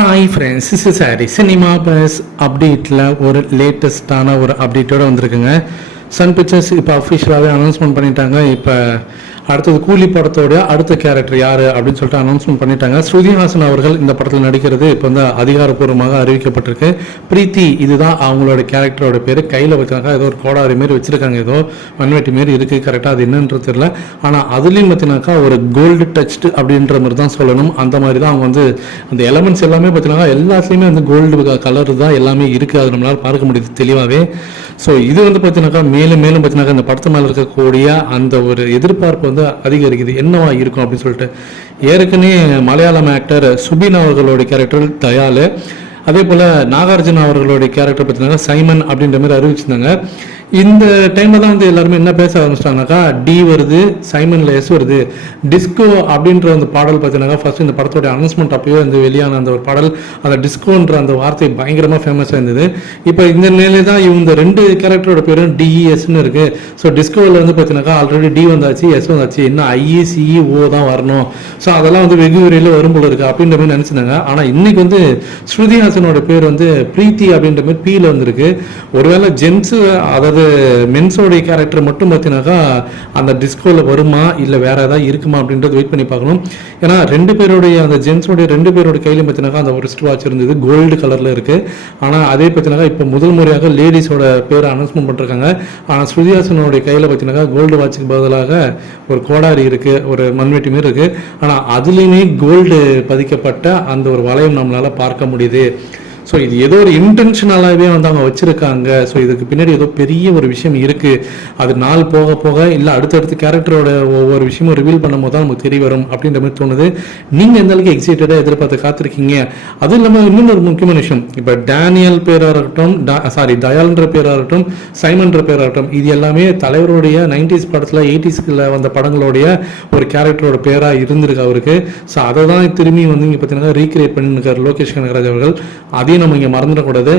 Hi friends is சாரி cinema buzz அப்டேட்டில் ஒரு லேட்டஸ்ட்டான ஒரு அப்டேட்டோட வந்திருக்குங்க. சன் பிக்சர்ஸ் இப்போ அஃபிஷியலாகவே அனௌன்ஸ்மெண்ட் பண்ணிட்டாங்க. இப்போ அடுத்தது கூலி படத்தோட அடுத்த கேரக்டர் யார் அப்படின்னு சொல்லிட்டு அனௌன்ஸ்மெண்ட் பண்ணிட்டாங்க. ஸ்ருதிஹாசன் அவர்கள் இந்த படத்தில் நடிக்கிறது இப்போ வந்து அதிகாரப்பூர்வமாக அறிவிக்கப்பட்டிருக்கு. பிரீத்தி இதுதான் அவங்களோட கேரக்டரோட பேர். கையில் வச்சாங்க ஏதோ ஒரு கோடாரி மாரி வச்சிருக்காங்க. ஏதோ மண்வெட்டி மாரி இருக்குது கரெக்டாக அது என்னன்றது தெரியல. ஆனால் அதுலேயும் பார்த்தீங்கன்னாக்கா ஒரு கோல்டு டச்டு அப்படின்ற மாதிரி தான் சொல்லணும். அந்த மாதிரி தான் அவங்க வந்து அந்த எலமெண்ட்ஸ் எல்லாமே பார்த்தீங்கன்னா எல்லாத்துலேயுமே வந்து கோல்டு கலர் தான் எல்லாமே இருக்குது அது நம்மளால் பார்க்க முடியுது தெளிவாகவே ஸோ இது வந்து பார்த்தீங்கன்னாக்கா மேலும் மேலும் பார்த்தீங்கன்னாக்கா இந்த படத்து மேலே இருக்கக்கூடிய அந்த ஒரு எதிர்பார்ப்பு வந்து அதிகரிக்குது. என்னவா இருக்கும் அப்படின்னு சொல்லிட்டு. ஏற்கனவே மலையாளம் ஆக்டர் சுபின் அவர்களோட கேரக்டர் தயாலு அதே போல் நாகார்ஜுன அவர்களுடைய கேரக்டர் பார்த்தீங்கன்னா சைமன் அப்படின்ற மாதிரி அறிவிச்சிருந்தாங்க. இந்த டைமில் தான் வந்து எல்லாருமே என்ன பேச ஆரம்பிச்சிட்டாங்கனாக்கா டி வருது சைமனில் எஸ் வருது. டிஸ்கோ அப்படின்ற அந்த பாடல் பார்த்தீங்கன்னாக்கா ஃபர்ஸ்ட் இந்த படத்தோட அனௌன்ஸ்மெண்ட் அப்பயே வந்து வெளியான அந்த ஒரு பாடல் அந்த டிஸ்கோன்ற அந்த வார்த்தை பயங்கரமாக ஃபேமஸாக இருந்தது. இப்போ இந்த நிலையில தான் இவங்க ரெண்டு கேரக்டரோட பேரும் டிஇஎஸ்ன்னு e, இருக்கு. ஸோ டிஸ்கோவில் வந்து பார்த்தீங்கன்னாக்கா ஆல்ரெடி டி வந்தாச்சு எஸ் வந்தாச்சு. இன்னும் ஐஇசிஇஓ e, தான் வரணும். ஸோ அதெல்லாம் வந்து வெகு விரைவில் வரும் போல இருக்கு அப்படின்ற மாதிரி நினச்சிருந்தாங்க. ஆனால் இன்னைக்கு வந்து ஸ்ருதிஹாசனோட பேர் வந்து பிரீத்தி அப்படின்ற மாதிரி பீல வந்திருக்கு. ஒருவேளை ஜென்ஸ் அதாவது மென்ஸோடைய கேரக்டர் மட்டும் பார்த்தீங்கன்னாக்கா அந்த டிஸ்கோவில் வருமா இல்லை வேற ஏதாவது இருக்குமா அப்படின்றது வெயிட் பண்ணி பார்க்கணும். ஏன்னா ரெண்டு பேருடைய அந்த ஜென்ஸோடைய ரெண்டு பேரோட கையிலும் பார்த்தீங்கன்னாக்கா அந்த ரிஸ்ட் வாட்ச் இருந்தது கோல்டு கலரில் இருக்கு. ஆனால் அதே பார்த்தீங்கன்னா இப்போ முதல் முறையாக லேடிஸோட பேரை அனௌன்ஸ்மெண்ட் பண்ணிருக்காங்க. ஆனால் ஸ்ருதிஹாசனோடைய கையில் பார்த்தீங்கன்னா கோல்டு வாட்சுக்கு பதிலாக ஒரு கோடாரி இருக்கு ஒரு மண்வெட்டி மாரி இருக்கு. ஆனால் அதுலேயுமே கோல்டு பதிக்கப்பட்ட அந்த ஒரு வளையம் நம்மளால் பார்க்க முடியுது. ஸோ இது ஏதோ ஒரு இன்டென்ஷனலாகவே வந்து அவங்க வச்சுருக்காங்க. ஸோ இதுக்கு பின்னாடி ஏதோ பெரிய ஒரு விஷயம் இருக்குது அது நாள் போக போக இல்லை அடுத்தடுத்த கேரக்டரோட ஒவ்வொரு விஷயமும் ரிவீல் பண்ணும்போது தான் நமக்கு தெரிய வரும் அப்படின்ற மாதிரி தோணுது. நீங்கள் எந்த அளவுக்கு எக்ஸைட்டடாக எதிர்பார்த்து காத்திருக்கீங்க? அதுவும் இல்லாமல் இன்னொன்று ஒரு முக்கியமான விஷயம். இப்போ டேனியல் பேராக இருக்கட்டும் சாரி தயால்ன்ற பேராக இருக்கட்டும் சைமன்ற பேராக இருக்கட்டும் இது எல்லாமே தலைவருடைய நைன்டிஸ் படத்தில் எயிட்டிஸ்கில் வந்த படங்களுடைய ஒரு கேரக்டரோட பேராக இருந்திருக்கு அவருக்கு. ஸோ அதை தான் திரும்பி வந்து இங்கே பார்த்தீங்கன்னா ரீக்ரியேட் பண்ணிருக்காரு லோகேஷ் கனகராஜ் அவர்கள். அதையும் நம்ம இங்கே மறந்துடக்கூடாது.